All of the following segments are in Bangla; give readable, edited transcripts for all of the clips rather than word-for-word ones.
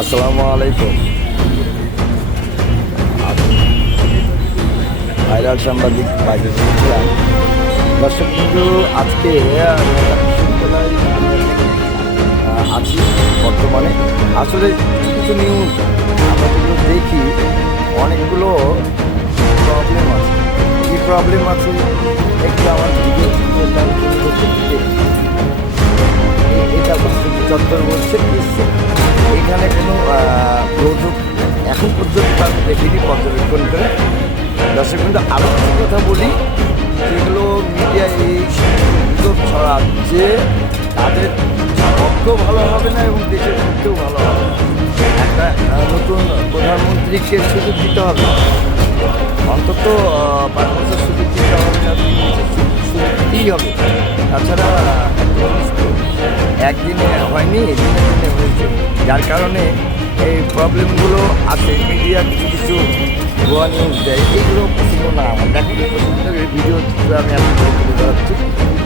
আসসালামু আলাইকুম। ভাইরাল সাংবাদিক বাইরে বলছিলাম। দর্শক কিন্তু আজকে বিশ্ববিদ্যালয় আছি বর্তমানে। আসলে কিছু কিছু নিউজ আমরা যেগুলো দেখি, অনেকগুলো প্রবলেম আছে। কী প্রবলেম আছে একটু আমার ভিডিও এটা প্রস্তুতি চত্বর বলছে এখানে কোনো প্রযোগ এখন পর্যন্ত আমি দেখিনি পর্যবেক্ষণ করে। দর্শক কিন্তু আরও কিছু কথা বলি, যেগুলো মিডিয়া এই গুজব ছড়াচ্ছে, তাদের পক্ষেও ভালো হবে না এবং দেশের পক্ষেও ভালো হবে না। একটা নতুন প্রধানমন্ত্রীকে সুযোগ দিতে হবে, অন্তত 5 বছর সুযোগ দিতে হবে না, সুযোগ দিতেই হবে। তাছাড়া একদিনে হয়নি, দিনে দিনে হয়েছে, যার কারণে এই প্রবলেমগুলো আছে। মিডিয়া কিছু কিছু ভুয়া নিউজ দেয়, এইগুলো পছন্দ না আমার। দেখুন পছন্দ ভিডিও আমি আপনাদের তুলে ধরাচ্ছি।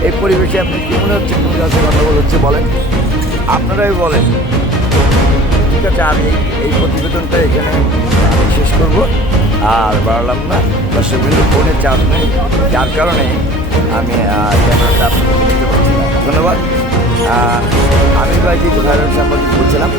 এই পরিবেশে আপনি কী মনে হচ্ছে, কোন কাছে গণ্ডগোল হচ্ছে বলেন, আপনারাই বলেন। ঠিক আছে, আমি এই প্রতিবেদনটা এখানে শেষ করব, আর বাড়ালাম না। দর্শক কিন্তু ফোনে চার্জ নেই, যার কারণে আমি ক্যামেরাটা আপনাকে নিতে পারছি না। ধন্যবাদ। আমি ভাই যে ভাইরাল সাংবাদিক বলছিলাম।